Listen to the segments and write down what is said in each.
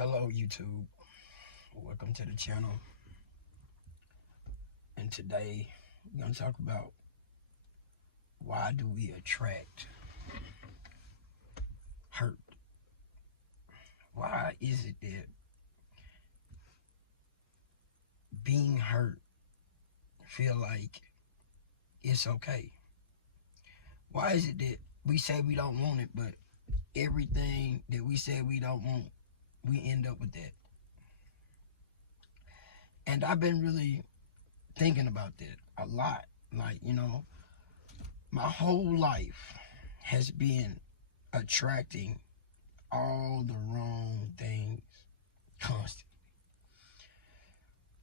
Hello YouTube, welcome to the channel, and today we're going to talk about why do we attract hurt. Why is it that being hurt feel like it's okay? Why is it that we say we don't want it, but everything that we say we don't want, we end up with that? And I've been really thinking about that a lot. Like, my whole life has been attracting all the wrong things constantly.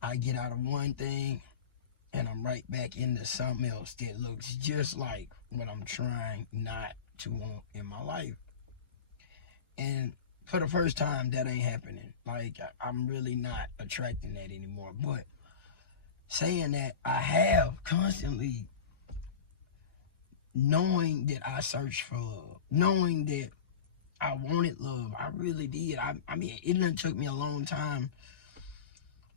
I get out of one thing and I'm right back into something else that looks just like what I'm trying not to want in my life. And for the first time, that ain't happening. Like, I'm really not attracting that anymore. But saying that, I have constantly, knowing that I searched for love, knowing that I wanted love. I really did. I mean, it done took me a long time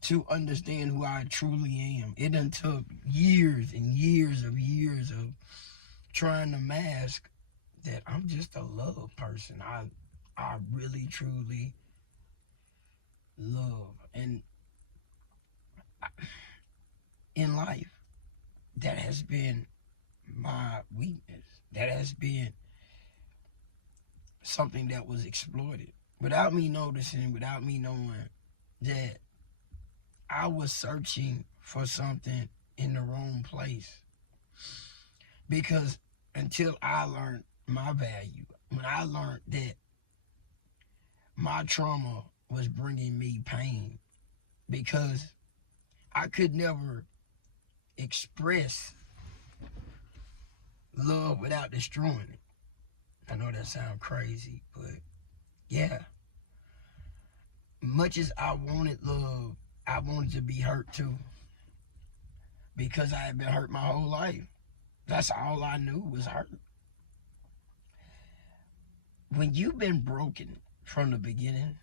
to understand who I truly am. It done took years and years of trying to mask that I'm just a love person. I really, truly love. And in life, that has been my weakness. That has been something that was exploited without me noticing, without me knowing that I was searching for something in the wrong place. Because until I learned my value, when I learned that my trauma was bringing me pain, because I could never express love without destroying it. I know that sounds crazy, but yeah. Much as I wanted love, I wanted to be hurt too. Because I had been hurt my whole life. That's all I knew was hurt. When you've been broken from the beginning,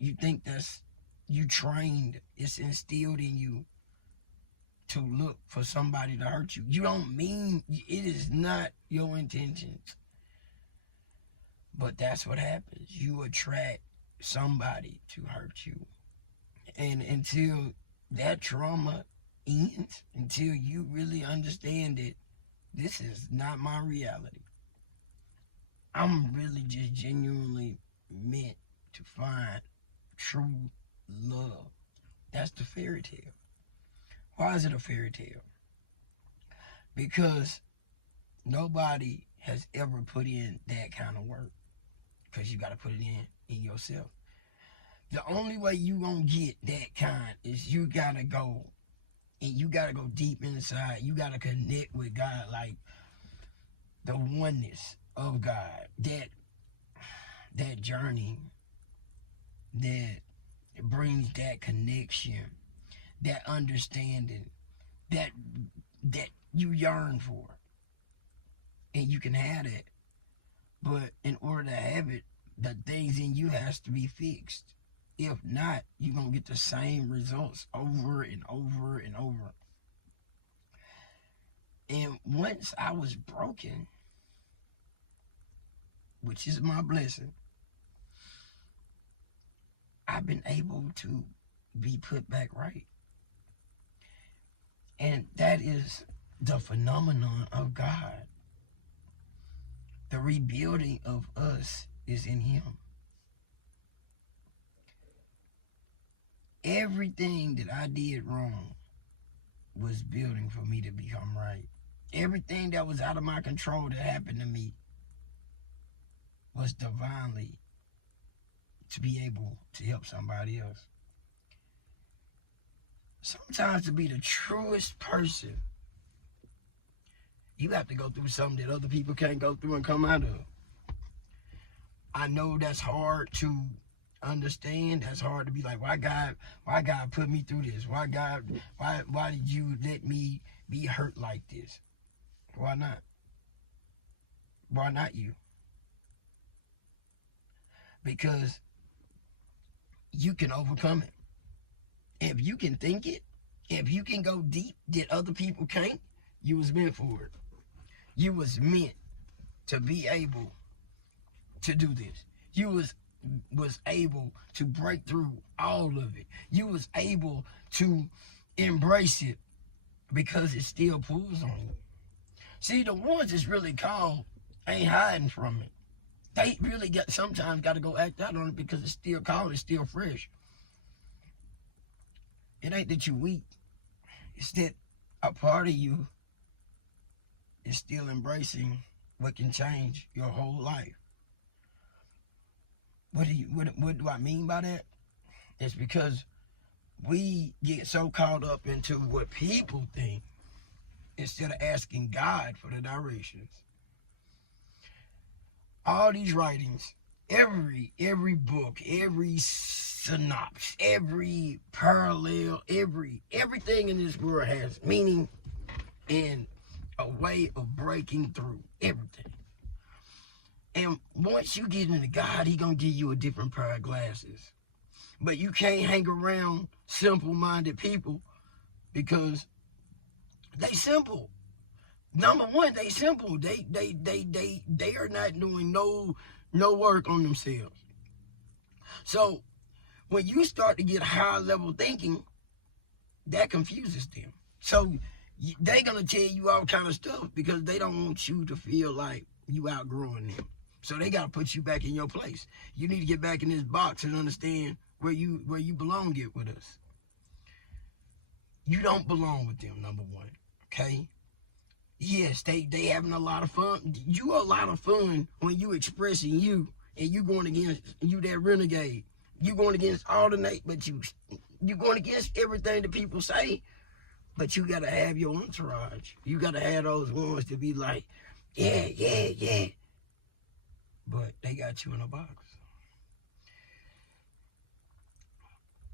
you think that's you trained, it's instilled in you to look for somebody to hurt you. You don't mean, it is not your intentions. But that's what happens. You attract somebody to hurt you. And until that trauma ends, until you really understand it, this is not my reality. I'm really just genuinely meant to find true love. That's the fairy tale. Why is it a fairy tale? Because nobody has ever put in that kind of work. Because you got to put it in yourself. The only way you gonna get that kind is you gotta go, and you gotta go deep inside. You gotta connect with God, like the oneness of God. That journey that brings that connection, that understanding, that you yearn for. And you can have it. But in order to have it, the things in you has to be fixed. If not, you're going to get the same results over and over and over. And once I was broken, which is my blessing, I've been able to be put back right. And that is the phenomenon of God. The rebuilding of us is in Him. Everything that I did wrong was building for me to become right. Everything that was out of my control that happened to me was divinely to be able to help somebody else. Sometimes to be the truest person, you have to go through something that other people can't go through and come out of. I know that's hard to understand. That's hard to be like, why God put me through this? Why did you let me be hurt like this? Why not? Why not you? Because you can overcome it. If you can think it, if you can go deep that other people can't, you was meant for it. You was meant to be able to do this. You was able to break through all of it. You was able to embrace it because it still pulls on you. See, the ones that's really called ain't hiding from it. They really sometimes got to go act out on it because it's still called, it's still fresh. It ain't that you weak. It's that a part of you is still embracing what can change your whole life. What do I mean by that? It's because we get so caught up into what people think instead of asking God for the directions. All these writings, every book, every synopsis, every parallel, everything in this world has meaning and a way of breaking through everything. And once you get into God, He gonna give you a different pair of glasses. But you can't hang around simple-minded people because they simple. Number one, they simple. They are not doing no work on themselves. So when you start to get higher level thinking, that confuses them. So they're gonna tell you all kind of stuff because they don't want you to feel like you outgrowing them. So they gotta put you back in your place. You need to get back in this box and understand where you belong here with us. You don't belong with them, number one. Okay? Yes, they having a lot of fun. You a lot of fun when you expressing you and you going against you that renegade. You going against alternate, but you going against everything that people say. But you gotta have your entourage. You gotta have those ones to be like, yeah. But they got you in a box.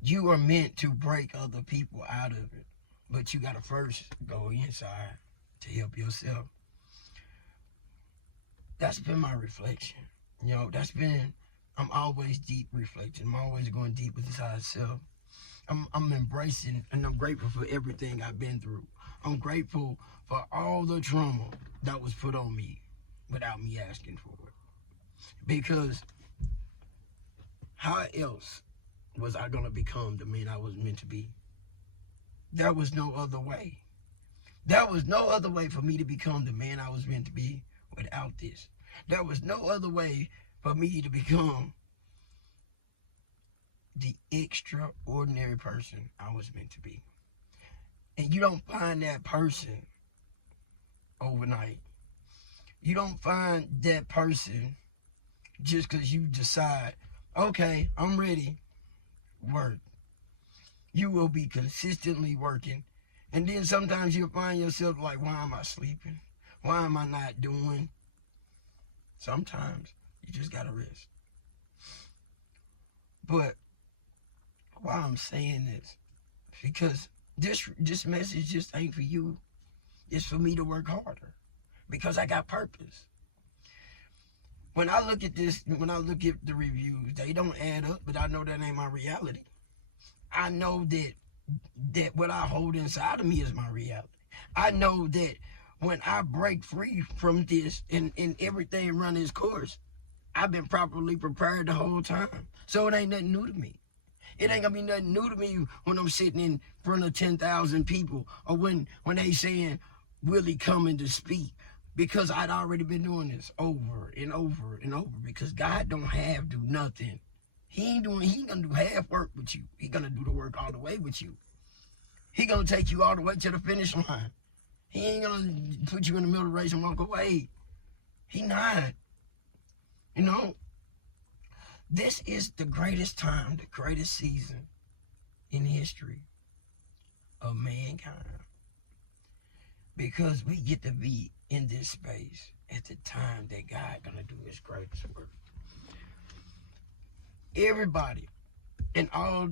You are meant to break other people out of it. But you gotta first go inside to help yourself. That's been my reflection. You know, I'm always deep reflecting. I'm always going deep inside self. I'm embracing and I'm grateful for everything I've been through. I'm grateful for all the trauma that was put on me without me asking for it. Because how else was I gonna become the man I was meant to be? There was no other way. There was no other way for me to become the man I was meant to be without this. There was no other way for me to become the extraordinary person I was meant to be. And you don't find that person overnight. You don't find that person just because you decide, okay, I'm ready, work. You will be consistently working. And then sometimes you'll find yourself like, why am I sleeping? Why am I not doing? Sometimes you just gotta rest. But why I'm saying this, because this message just ain't for you. It's for me to work harder because I got purpose. When I look at this, when I look at the reviews, they don't add up, but I know that ain't my reality. I know that what I hold inside of me is my reality. I know that when I break free from this and everything run its course, I've been properly prepared the whole time. So it ain't nothing new to me. It ain't gonna be nothing new to me when I'm sitting in front of 10,000 people or when they saying, will he coming to speak? Because I'd already been doing this over and over and over because God don't have do nothing. He ain't gonna do half work with you. He gonna do the work all the way with you. He gonna take you all the way to the finish line. He ain't gonna put you in the middle of the race and walk away. He not. You know, this is the greatest time, the greatest season in history of mankind. Because we get to be in this space at the time that God gonna do his greatest work. Everybody, and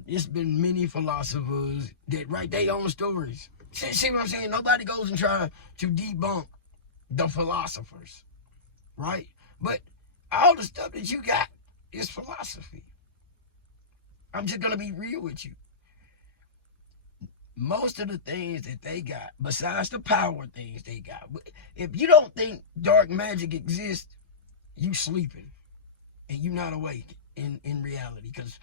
it's been many philosophers that write their own stories. See what I'm saying? Nobody goes and try to debunk the philosophers, right? But all the stuff that you got is philosophy. I'm just going to be real with you. Most of the things that they got, besides the power things they got, if you don't think dark magic exists, you sleeping and you not awake in reality, because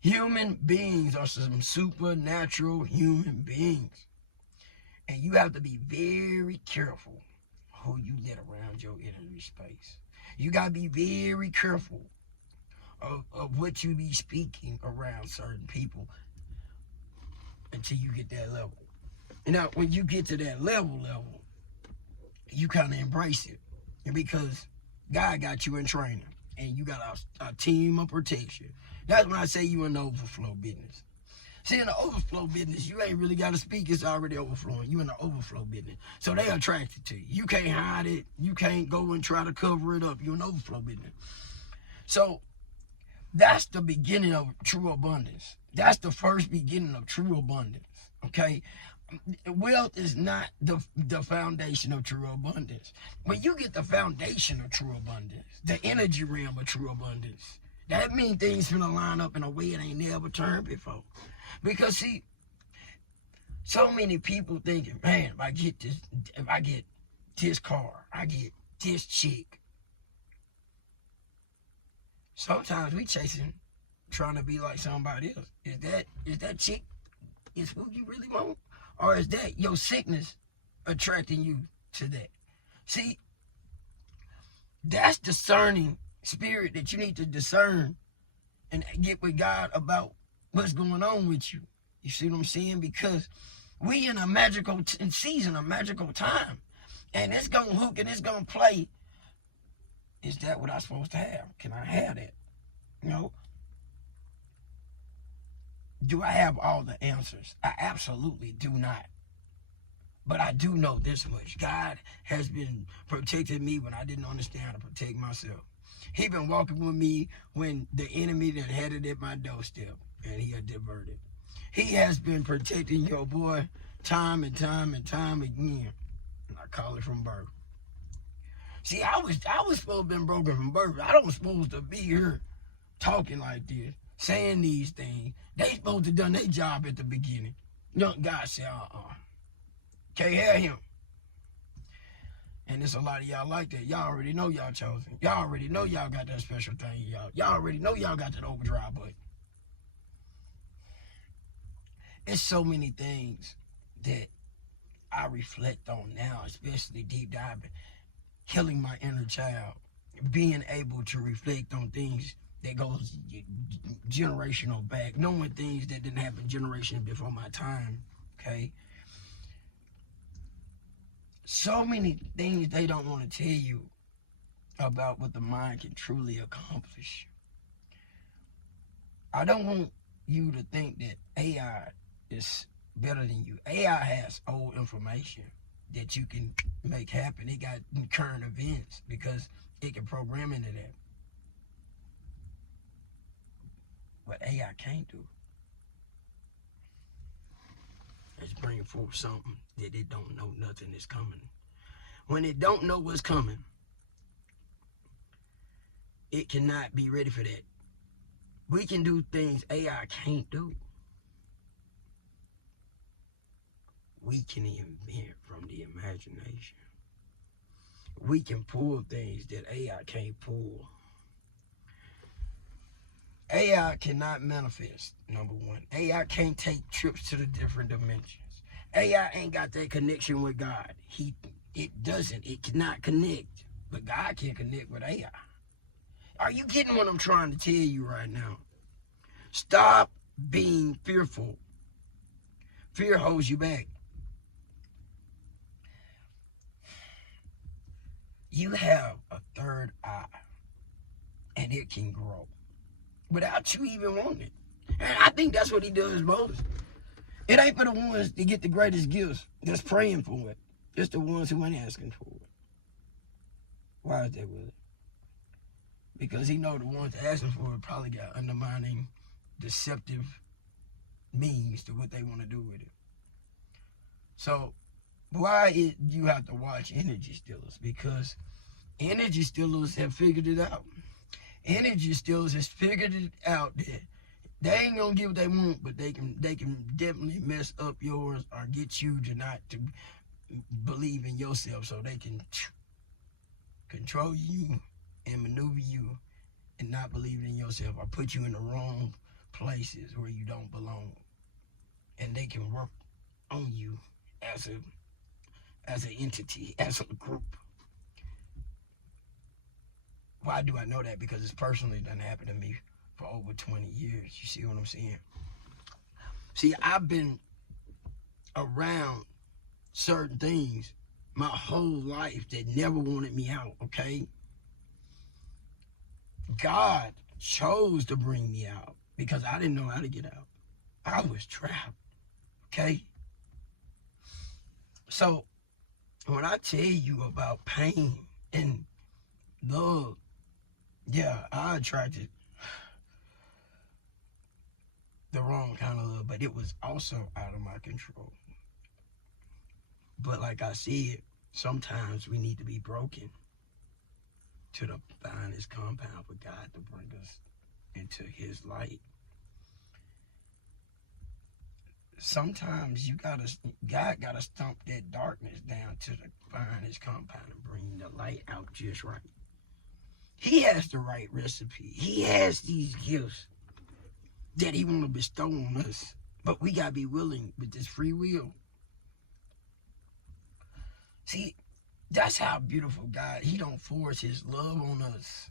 human beings are some supernatural human beings. And you have to be very careful who you let around your energy space. You got to be very careful of what you be speaking around certain people until you get that level. And now, when you get to that level, you kind of embrace it. And because God got you in training and you got a team of protection. That's when I say you in the overflow business. See, in the overflow business, you ain't really got to speak. It's already overflowing. You in the overflow business. So they attracted to you. You can't hide it. You can't go and try to cover it up. You in the overflow business. So that's the beginning of true abundance. That's the first beginning of true abundance. Okay? Wealth is not the foundation of true abundance. When you get the foundation of true abundance, the energy realm of true abundance, that means things gonna line up in a way it ain't never turned before. Because see, so many people thinking, man, if I get this car, I get this chick. Sometimes we chasing, trying to be like somebody else. Is that chick is who you really want? Or is that your sickness attracting you to that? See, that's discerning spirit that you need to discern and get with God about what's going on with you. You see what I'm saying? Because we in a magical season, a magical time. And it's going to hook and it's going to play. Is that what I'm supposed to have? Can I have that? You know? Do I have all the answers? I absolutely do not. But I do know this much. God has been protecting me when I didn't understand how to protect myself. He been walking with me when the enemy that had it at my doorstep and he had diverted. He has been protecting your boy time and time and time again. And I call it from birth. See, I was supposed to have been broken from birth. I don't supposed to be here talking like this, saying these things. They supposed to done their job at the beginning. Young God said, can't have him. And there's a lot of y'all like that. Y'all already know y'all chosen. Y'all already know y'all got that special thing. Y'all already know y'all got that overdrive button. It's so many things that I reflect on now, especially deep diving, healing my inner child, being able to reflect on things that goes generational back, knowing things that didn't happen generations before my time, okay? So many things they don't want to tell you about what the mind can truly accomplish. I don't want you to think that AI is better than you. AI has old information that you can make happen. It got current events because it can program into that. What AI can't do is bring forth something that it don't know nothing is coming. When it don't know what's coming, it cannot be ready for that. We can do things AI can't do. We can invent from the imagination. We can pull things that AI can't pull. AI cannot manifest, number one. AI can't take trips to the different dimensions. AI ain't got that connection with God. It cannot connect. But God can connect with AI. Are you getting what I'm trying to tell you right now? Stop being fearful. Fear holds you back. You have a third eye, and it can grow without you even wanting it. And I think that's what he does most. It ain't for the ones that get the greatest gifts that's praying for it. It's the ones who ain't asking for it. Why is that with it? Because he know the ones asking for it probably got undermining, deceptive means to what they want to do with it. So why you have to watch energy stealers? Because energy stealers have figured it out. Energy stealers has figured it out that They ain't gonna get what they want, but they can definitely mess up yours or get you to not to believe in yourself, so they can control you and maneuver you and not believe in yourself, or put you in the wrong places where you don't belong. And they can work on you as an entity, as a group. Why do I know that? Because it's personally done happened to me for over 20 years. You see what I'm saying? See, I've been around certain things my whole life that never wanted me out, okay? God chose to bring me out because I didn't know how to get out. I was trapped, okay? So when I tell you about pain and love, yeah, I attracted the wrong kind of love, but it was also out of my control. But like I said, sometimes we need to be broken to the finest compound for God to bring us into his light. Sometimes God gotta stomp that darkness down to the finest compound and bring the light out just right. He has the right recipe. He has these gifts that he want to bestow on us, but we gotta be willing with this free will. See, that's how beautiful God. He don't force his love on us.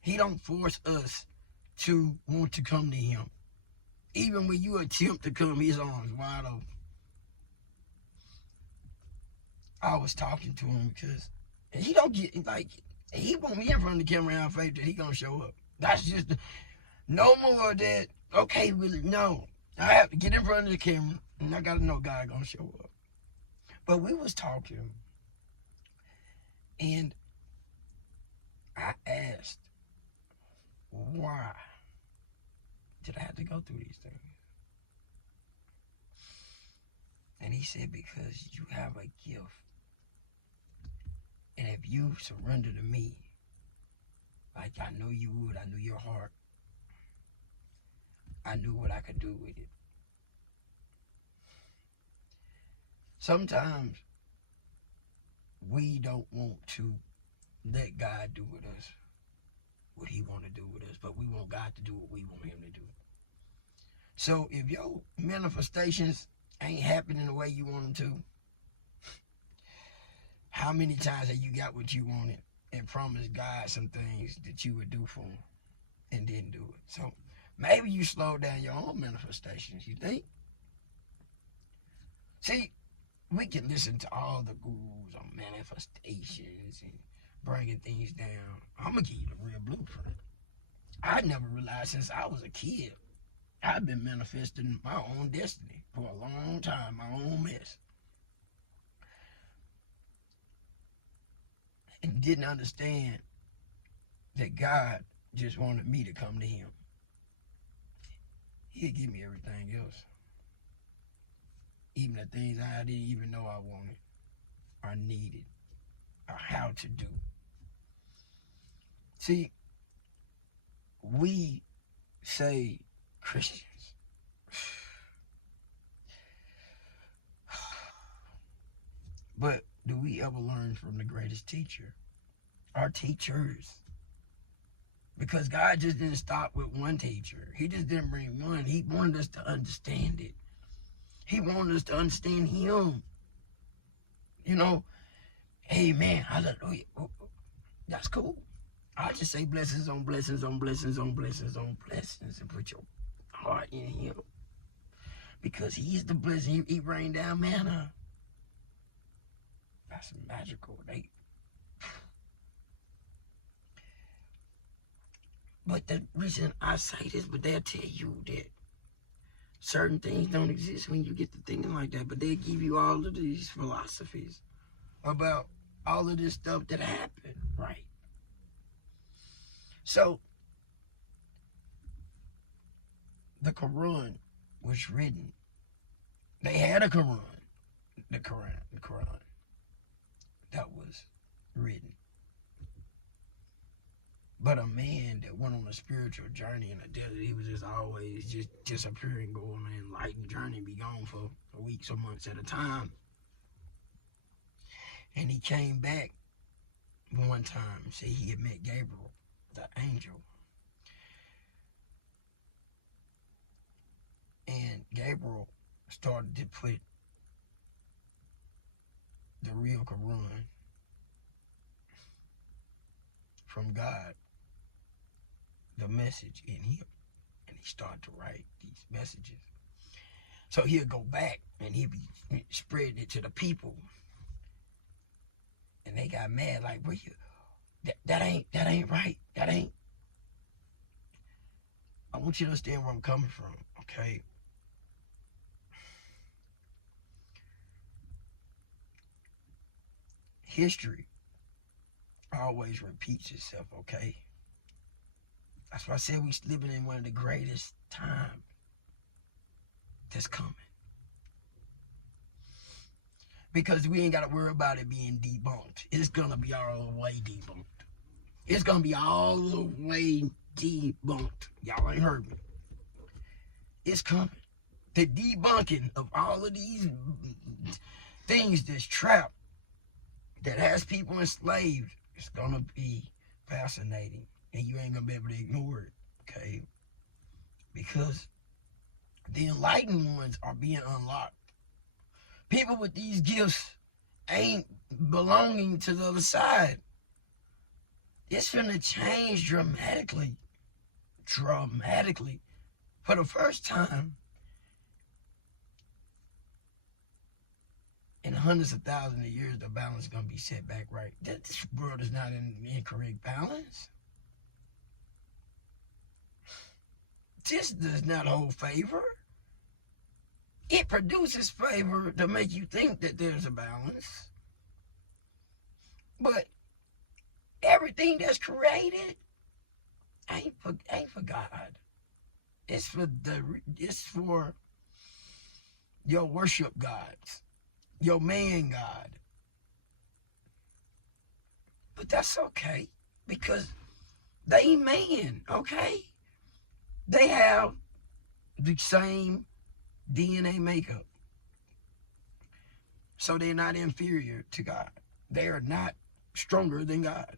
He don't force us to want to come to him. Even when you attempt to come, his arms wide open. I was talking to him because he don't get, like, he want me in front of the camera and have faith that he gonna show up. That's just no more of that. Okay, really, no. I have to get in front of the camera and I gotta know God gonna show up. But we was talking and I asked, why did I have to go through these things? And he said, because you have a gift. And if you surrender to me, like I know you would, I knew your heart, I knew what I could do with it. Sometimes we don't want to let God do with us what he want to do with us, but we want God to do what we want him to do. So if your manifestations ain't happening the way you want them to, how many times have you got what you wanted and promised God some things that you would do for him and didn't do it? So maybe you slow down your own manifestations, you think? See, we can listen to all the gurus on manifestations and bringing things down. I'm going to give you the real blueprint. I never realized since I was a kid, I've been manifesting my own destiny for a long time, my own mess. And didn't understand that God just wanted me to come to him. He'd give me everything else. Even the things I didn't even know I wanted or needed or how to do. See, we say Christians. But do we ever learn from the greatest teacher? Our teachers. Because God just didn't stop with one teacher. He just didn't bring one. He wanted us to understand it. He wanted us to understand him. You know, amen, hallelujah. That's cool. I just say blessings on blessings on blessings on blessings on blessings and put your heart in him. Because he is the blessing. He rained down manna. That's magical. But the reason I say this, but they'll tell you that certain things don't exist when you get to thinking like that. But they'll give you all of these philosophies about all of this stuff that happened, right? So, the Quran was written. They had a Quran. The Quran that was written. But a man that went on a spiritual journey in the desert, he was just always just disappearing, going on an enlightened journey, be gone for weeks or months at a time. And he came back one time, say he had met Gabriel, the angel. And Gabriel started to put the real Quran from God, the message in him. And he started to write these messages. So he'll go back and he'll be spreading it to the people. And they got mad, like, where you, that ain't right. That ain't. I want you to understand where I'm coming from, okay? History always repeats itself, okay? That's why I said we living in one of the greatest times that's coming. Because we ain't got to worry about it being debunked. It's going to be all the way debunked. It's going to be all the way debunked. Y'all ain't heard me. It's coming. The debunking of all of these things that's trapped, that has people enslaved, it's going to be fascinating. And you ain't going to be able to ignore it, okay? Because the enlightened ones are being unlocked. People with these gifts ain't belonging to the other side. It's finna change dramatically. Dramatically. For the first time in hundreds of thousands of years, the balance is going to be set back right. This world is not in incorrect balance. This does not hold favor. It produces favor to make you think that there's a balance. But everything that's created ain't for God. It's for your worship gods, your man God. But that's okay, because they ain't man, okay? They have the same DNA makeup. So they're not inferior to God. They are not stronger than God.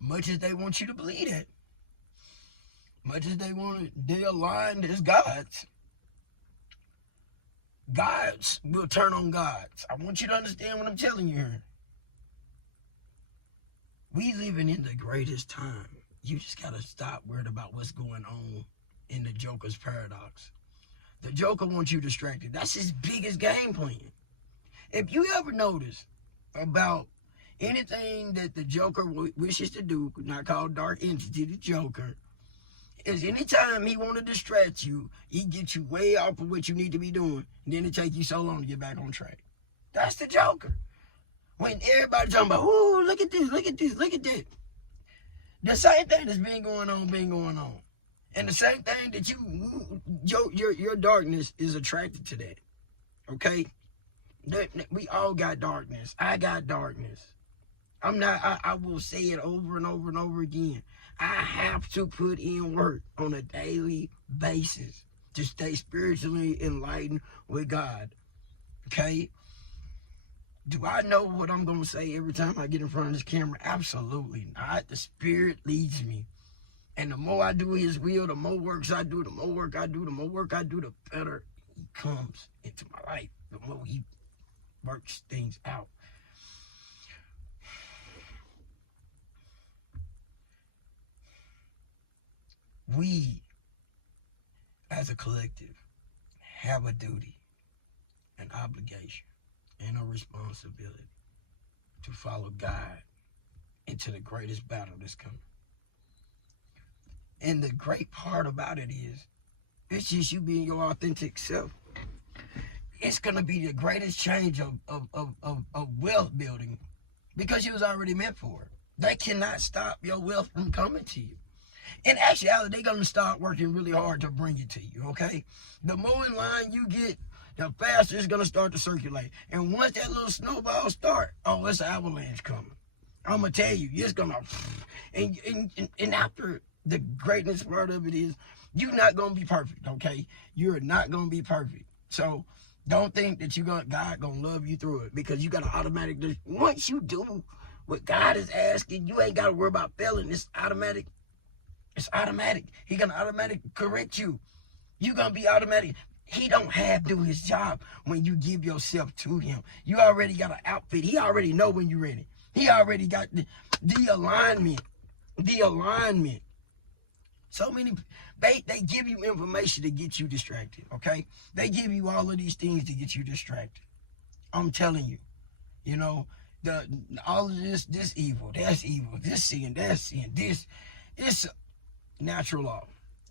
Much as they want you to believe that. Much as they aligned as gods. Gods will turn on gods. I want you to understand what I'm telling you here. We living in the greatest time. You just gotta stop worried about what's going on in the Joker's paradox. The Joker wants you distracted. That's his biggest game plan. If you ever notice about anything that the Joker wishes to do, not called dark entity, the Joker, is anytime he want to distract you, he gets you way off of what you need to be doing, and then it take you so long to get back on track. That's the Joker. When everybody talking about, ooh, look at this, look at this, look at that. The same thing that's been going on. And the same thing that your darkness is attracted to that. Okay? We all got darkness. I got darkness. I will say it over and over and over again. I have to put in work on a daily basis to stay spiritually enlightened with God. Okay? Do I know what I'm going to say every time I get in front of this camera? Absolutely not. The Spirit leads me. And the more I do His will, the more works I do, the more work I do, the better He comes into my life. The more He works things out. We, as a collective, have a duty, an obligation, and a responsibility to follow God into the greatest battle that's coming. And the great part about it is, it's just you being your authentic self. It's going to be the greatest change of wealth building, because you was already meant for it. They cannot stop your wealth from coming to you. In actuality, they're going to start working really hard to bring it to you, okay? The more in line you get, the faster it's going to start to circulate. And once that little snowball start, oh, it's an avalanche coming. I'm going to tell you, it's going to, and after the greatness part of it is, you're not going to be perfect, okay? You're not going to be perfect. So don't think that God going to love you through it, because you got to automatically, once you do what God is asking, you ain't got to worry about failing. It's automatic. It's automatic. He going to automatically correct you. You're going to be automatic. He don't have to do his job when you give yourself to him. You already got an outfit. He already know when you're ready. He already got the alignment. The alignment. So many, they give you information to get you distracted, okay? They give you all of these things to get you distracted. I'm telling you, you know, all of this evil, that's evil, this sin, that's sin, this, it's natural law.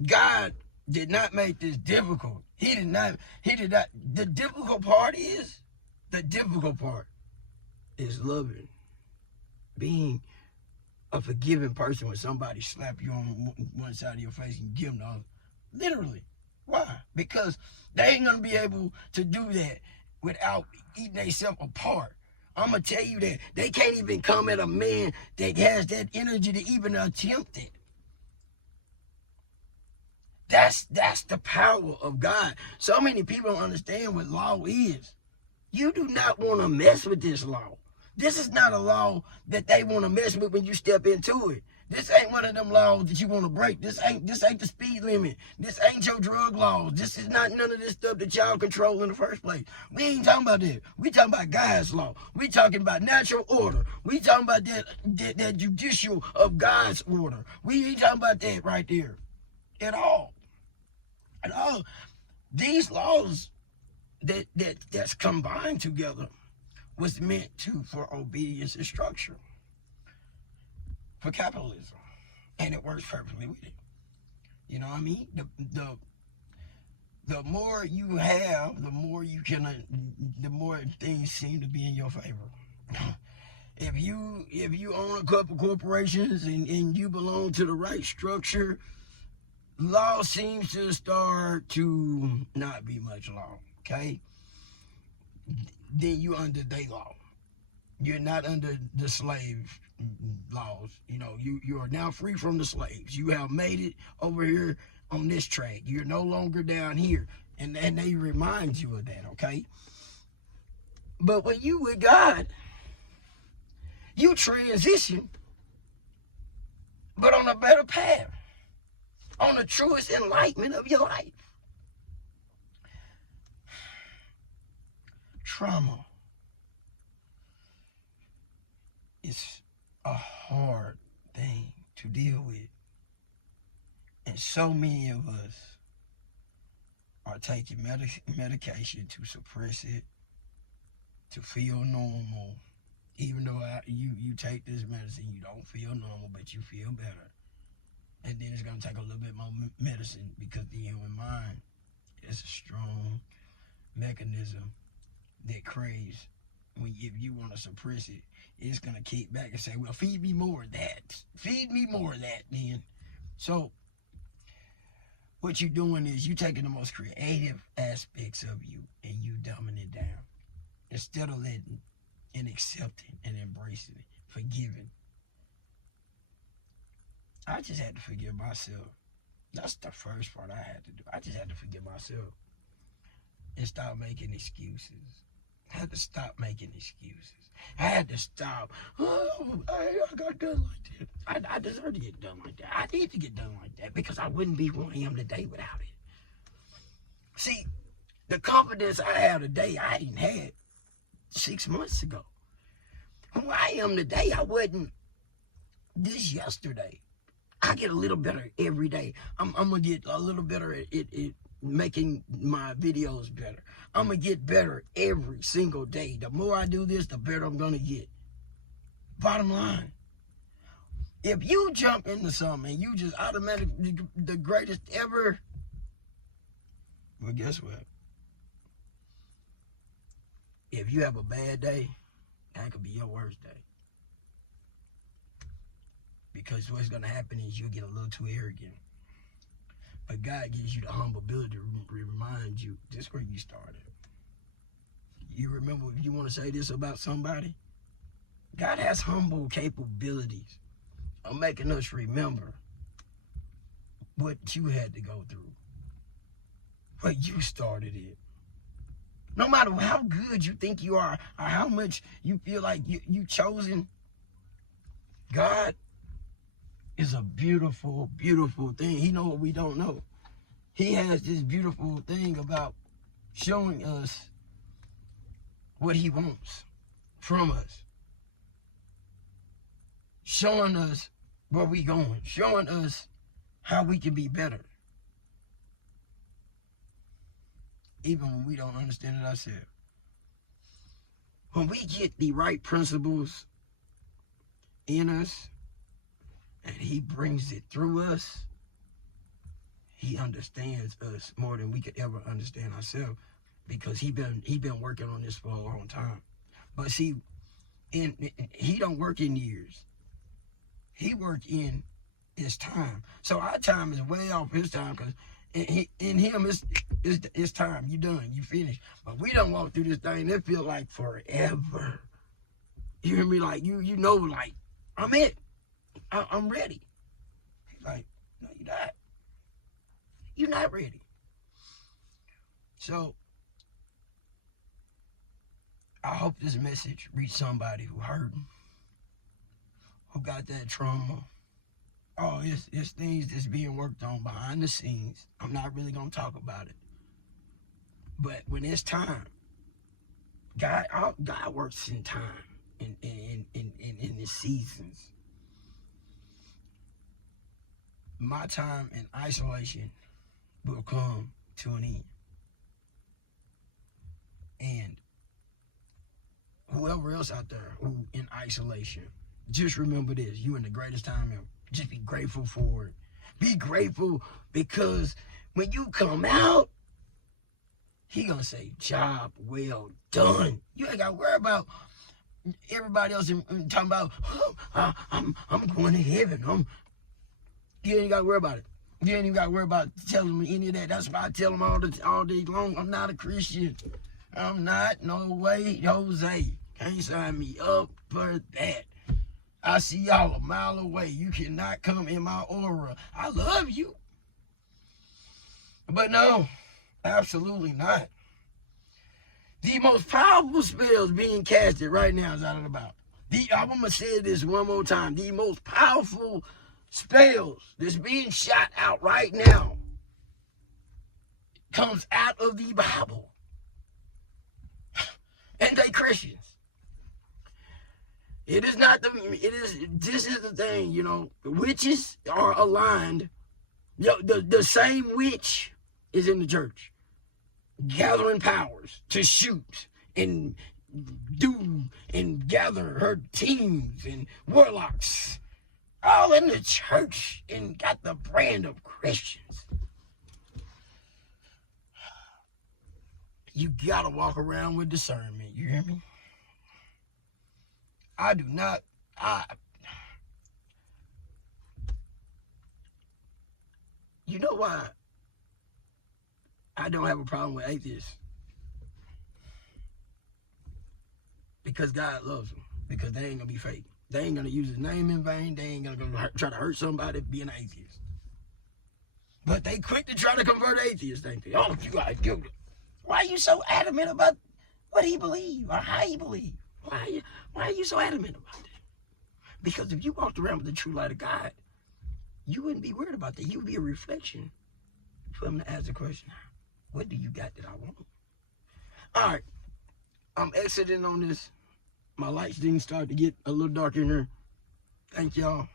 God did not make this difficult. He did not, the difficult part is loving, being a forgiving person when somebody slap you on one side of your face and give them the other. Literally. Why? Because they ain't going to be able to do that without eating themselves apart. I'm going to tell you that they can't even come at a man that has that energy to even attempt it. That's the power of God. So many people don't understand what law is. You do not want to mess with this law. This is not a law that they want to mess with when you step into it. This ain't one of them laws that you want to break. This ain't the speed limit. This ain't your drug laws. This is not none of this stuff that y'all control in the first place. We ain't talking about that. We talking about God's law. We talking about natural order. We talking about that judicial of God's order. We ain't talking about that right there at all. At all. These laws that's combined together was meant for obedience and structure, for capitalism, and it works perfectly with it. You know what I mean? The more you have, the more you can, the more things seem to be in your favor. If you own a couple corporations and you belong to the right structure, law seems to start to not be much law. Okay. Then you under their law. You're not under the slave laws. You know, you are now free from the slaves. You have made it over here on this track. You're no longer down here. And they remind you of that, okay? But when you with God, you transition, but on a better path, on the truest enlightenment of your life. Trauma is a hard thing to deal with. And so many of us are taking medication to suppress it, to feel normal. Even though you take this medicine, you don't feel normal, but you feel better. And then it's going to take a little bit more medicine, because the human mind is a strong mechanism that craves. If you want to suppress it, it's going to kick back and say, well, feed me more of that. Feed me more of that then. So what you're doing is you taking the most creative aspects of you and you dumbing it down. Instead of letting and accepting and embracing it, forgiving. I just had to forgive myself. That's the first part I had to do. I just had to forgive myself and stop making excuses. I had to stop making excuses. I had to stop. Oh, I got done like that. I deserve to get done like that. I need to get done like that, because I wouldn't be who I am today without it. See, the confidence I have today, I didn't have 6 months ago. Who I am today, I wasn't this yesterday. I get a little better every day. I'm going to get a little better at making my videos better. I'm going to get better every single day. The more I do this, the better I'm going to get. Bottom line, if you jump into something and you just automatically the greatest ever, well, guess what? If you have a bad day, that could be your worst day. Because what's going to happen is you'll get a little too arrogant. But God gives you the humble ability to remind you, this is where you started. You remember, if you want to say this about somebody, God has humble capabilities of making us remember what you had to go through, what you started it. No matter how good you think you are, or how much you feel like you chosen, God is a beautiful, beautiful thing. He knows what we don't know. He has this beautiful thing about showing us what he wants from us, showing us where we going, showing us how we can be better, even when we don't understand it ourselves. When we get the right principles in us and he brings it through us, he understands us more than we could ever understand ourselves, because he been working on this for a long time. But see, he don't work in years. He work in his time. So our time is way off his time, because in him it's time. You done. You finished. But we don't walk through this thing. It feel like forever. You hear me? Like you know, like I'm it. I'm ready. He's like, no, you're not. You're not ready. So I hope this message reached somebody who hurting, who got that trauma. Oh, it's things that's being worked on behind the scenes. I'm not really gonna talk about it. But when it's time, God works in time, in the seasons. My time in isolation will come to an end. And whoever else out there who in isolation, just remember this: you in the greatest time ever. Just be grateful for it. Be grateful, because when you come out, he gonna say, job well done. You ain't gotta worry about everybody else talking about, oh, I'm going to heaven. You ain't gotta worry about it. You ain't even gotta worry about telling me any of that. That's why I tell them all day long, I'm not a Christian. I'm not. No way, Jose. Can't sign me up for that. I see y'all a mile away. You cannot come in my aura. I love you. But no, absolutely not. The most powerful spells being casted right now is out and about. I'm going to say this one more time. The most powerful spells that's being shot out right now comes out of the Bible. And they Christians. This is the thing, you know. Witches are aligned. The same witch is in the church, gathering powers to shoot and do and gather her teams and warlocks, all in the church, and got the brand of Christians. You gotta walk around with discernment, you hear me? You know why I don't have a problem with atheists? Because God loves them. Because they ain't gonna be fake. They ain't gonna use his name in vain. They ain't gonna try to hurt somebody being an atheist. But they quick to try to convert atheists, think they? Oh, you gotta do it. Why are you so adamant about what he believes or how he believes? Why are you so adamant about that? Because if you walked around with the true light of God, you wouldn't be worried about that. You would be a reflection for him to ask the question, what do you got that I want? All right, I'm exiting on this. My lights didn't start to get a little dark in here. Thank y'all.